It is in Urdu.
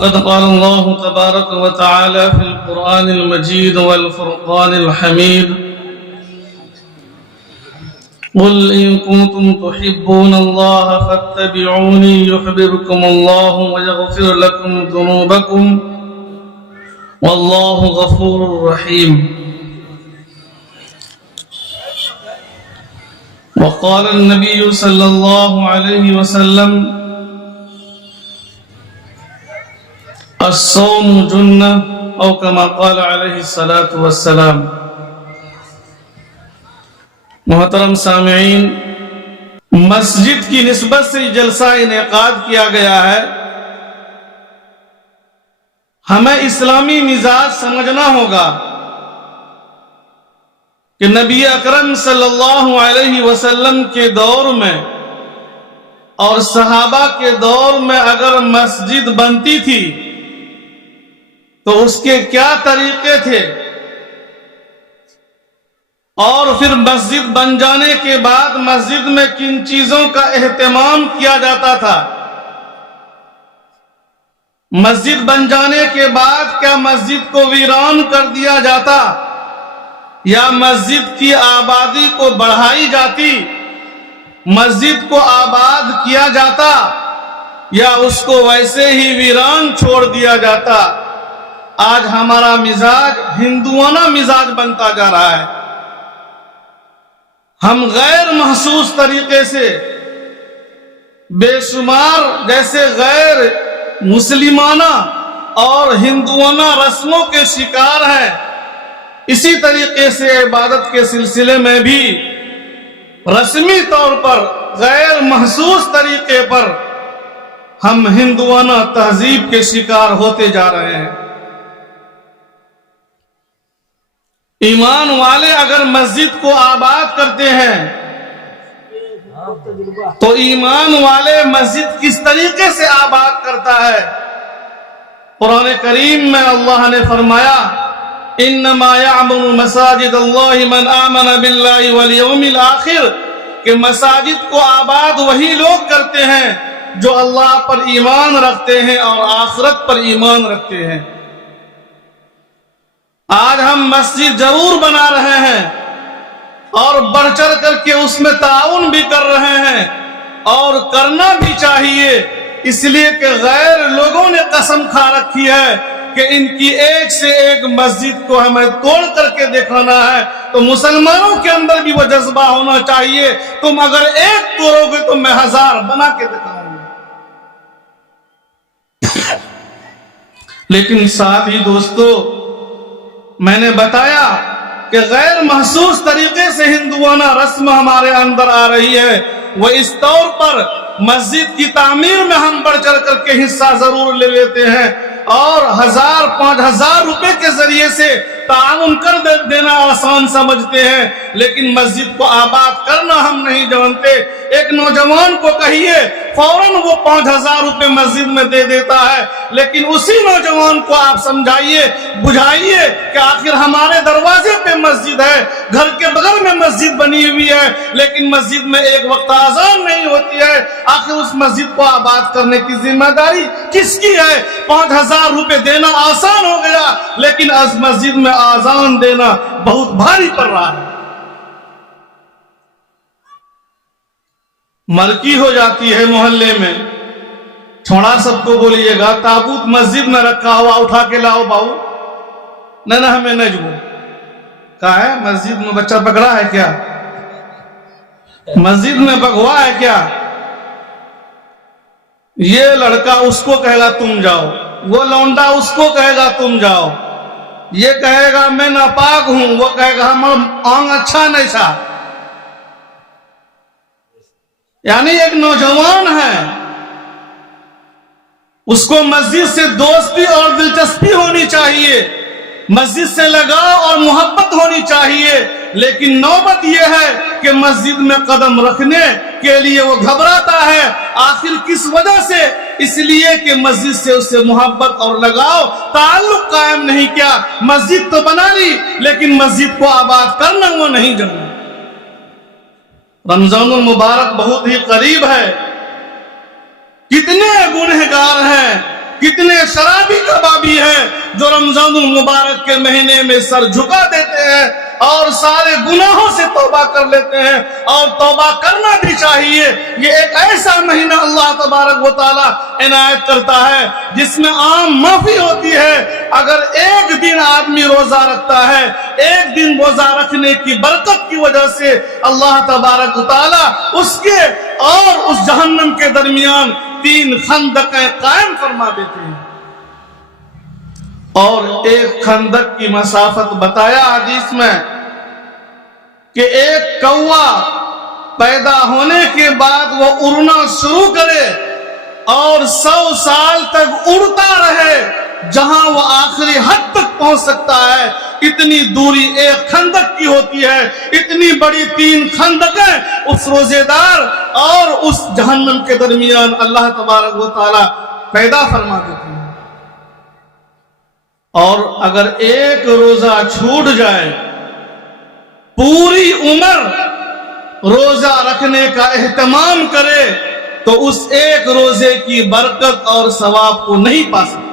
فقد قال الله تبارك وتعالى في القرآن المجيد والفرقان الحميد قل إن كنتم تحبون الله فاتبعوني يحببكم الله ويغفر لكم ذنوبكم والله غفور رحيم. وقال النبي صلى الله عليه وسلم الصوم جنة أو كما قال عليه الصلاة والسلام. محترم سامعین، مسجد کی نسبت سے جلسہ انعقاد کیا گیا ہے. ہمیں اسلامی مزاج سمجھنا ہوگا کہ نبی اکرم صلی اللہ علیہ وسلم کے دور میں اور صحابہ کے دور میں اگر مسجد بنتی تھی تو اس کے کیا طریقے تھے، اور پھر مسجد بن جانے کے بعد مسجد میں کن چیزوں کا اہتمام کیا جاتا تھا. مسجد بن جانے کے بعد کیا مسجد کو ویران کر دیا جاتا یا مسجد کی آبادی کو بڑھائی جاتی، مسجد کو آباد کیا جاتا یا اس کو ویسے ہی ویران چھوڑ دیا جاتا؟ آج ہمارا مزاج ہندوانہ مزاج بنتا جا رہا ہے. ہم غیر محسوس طریقے سے بے شمار جیسے غیر مسلمانہ اور ہندوانہ رسموں کے شکار ہیں. اسی طریقے سے عبادت کے سلسلے میں بھی رسمی طور پر غیر محسوس طریقے پر ہم ہندوانہ تہذیب کے شکار ہوتے جا رہے ہیں. ایمان والے اگر مسجد کو آباد کرتے ہیں تو ایمان والے مسجد کس طریقے سے آباد کرتا ہے؟ قرآن کریم میں اللہ نے فرمایا انما یعمر مساجد اللہ من آمن باللہ والیوم الآخر، کہ مساجد کو آباد وہی لوگ کرتے ہیں جو اللہ پر ایمان رکھتے ہیں اور آخرت پر ایمان رکھتے ہیں. آج ہم مسجد ضرور بنا رہے ہیں اور بڑھ چڑھ کر کے اس میں تعاون بھی کر رہے ہیں اور کرنا بھی چاہیے، اس لیے کہ غیر لوگوں نے قسم کھا رکھی ہے کہ ان کی ایک سے ایک مسجد کو ہمیں توڑ کر کے دکھانا ہے. تو مسلمانوں کے اندر بھی وہ جذبہ ہونا چاہیے، تم اگر ایک توڑو گے تو میں 1000 بنا کے دکھاؤں گا. لیکن ساتھ ہی دوستو، میں نے بتایا کہ غیر محسوس طریقے سے ہندوانہ رسم ہمارے اندر آ رہی ہے. وہ اس طور پر مسجد کی تعمیر میں ہم بڑھ چڑھ کر کے حصہ ضرور لے لیتے ہیں اور 1000 5000 روپے کے ذریعے سے تعاون کر دینا آسان سمجھتے ہیں، لیکن مسجد کو آباد کرنا ہم نہیں جانتے. ایک نوجوان کو کہیے فوراً وہ 5000 روپے مسجد میں دے دیتا ہے، لیکن اسی نوجوان کو آپ سمجھائیے بجھائیے کہ آخر ہمارے دروازے پہ مسجد ہے، گھر کے بغل میں مسجد بنی ہوئی ہے، لیکن مسجد میں ایک وقت اذان نہیں ہوتی ہے. آخر اس مسجد کو آباد کرنے کی ذمہ داری کس کی ہے؟ 5000 روپے دینا آسان ہو گیا، لیکن اس مسجد میں آذان دینا بہت بھاری پڑ رہا ہے. مرکی ہو جاتی ہے محلے میں، چھوڑا سب کو بولیے گا تابوت مسجد میں رکھا ہوا اٹھا کے لاؤ باؤ. نہ ہمیں نجمو کہا ہے مسجد میں بچہ پکڑا ہے کیا؟ مسجد میں بگوا ہے کیا؟ یہ لڑکا اس کو کہے گا تم جاؤ، وہ لونڈا اس کو کہے گا تم جاؤ، یہ کہے گا میں ناپاک ہوں، وہ کہے گا ہم آنگ اچھا نہیں تھا. یعنی ایک نوجوان ہے، اس کو مسجد سے دوستی اور دلچسپی ہونی چاہیے، مسجد سے لگاؤ اور محبت ہونی چاہیے، لیکن نوبت یہ ہے کہ مسجد میں قدم رکھنے کے لیے وہ گھبراتا ہے. آخر کس وجہ سے؟ اس لیے کہ مسجد سے اسے محبت اور لگاؤ تعلق قائم نہیں کیا. مسجد تو بنا لی لیکن مسجد کو آباد کرنا وہ نہیں جانا. رمضان المبارک بہت ہی قریب ہے. کتنے گنہگار ہیں کتنے شرابی کبابی ہیں جو رمضان المبارک کے مہینے میں سر جھکا دیتے ہیں اور سارے گناہوں سے توبہ کر لیتے ہیں، اور توبہ کرنا بھی چاہیے۔ یہ ایک ایسا مہینہ اللہ تبارک و تعالی عنایت کرتا ہے جس میں عام معافی ہوتی ہے۔ اگر ایک دن آدمی روزہ رکھتا ہے، ایک دن روزہ رکھنے کی برکت کی وجہ سے اللہ تبارک و تعالی اس کے اور اس جہنم کے درمیان 3 خندقیں قائم فرما دیتے ہیں۔ اور ایک خندق کی مسافت بتایا حدیث میں کہ ایک کوا پیدا ہونے کے بعد وہ اڑنا شروع کرے اور 100 سال تک اڑتا رہے، جہاں وہ آخری حد تک پہنچ سکتا ہے، اتنی دوری ایک خندق کی ہوتی ہے۔ اتنی بڑی 3 خندقیں اس روزے دار اور اس جہنم کے درمیان اللہ تبارک و تعالی پیدا فرما دیتے ہیں۔ اور اگر ایک روزہ چھوٹ جائے، پوری عمر روزہ رکھنے کا اہتمام کرے تو اس ایک روزے کی برکت اور ثواب کو نہیں پا سکتا۔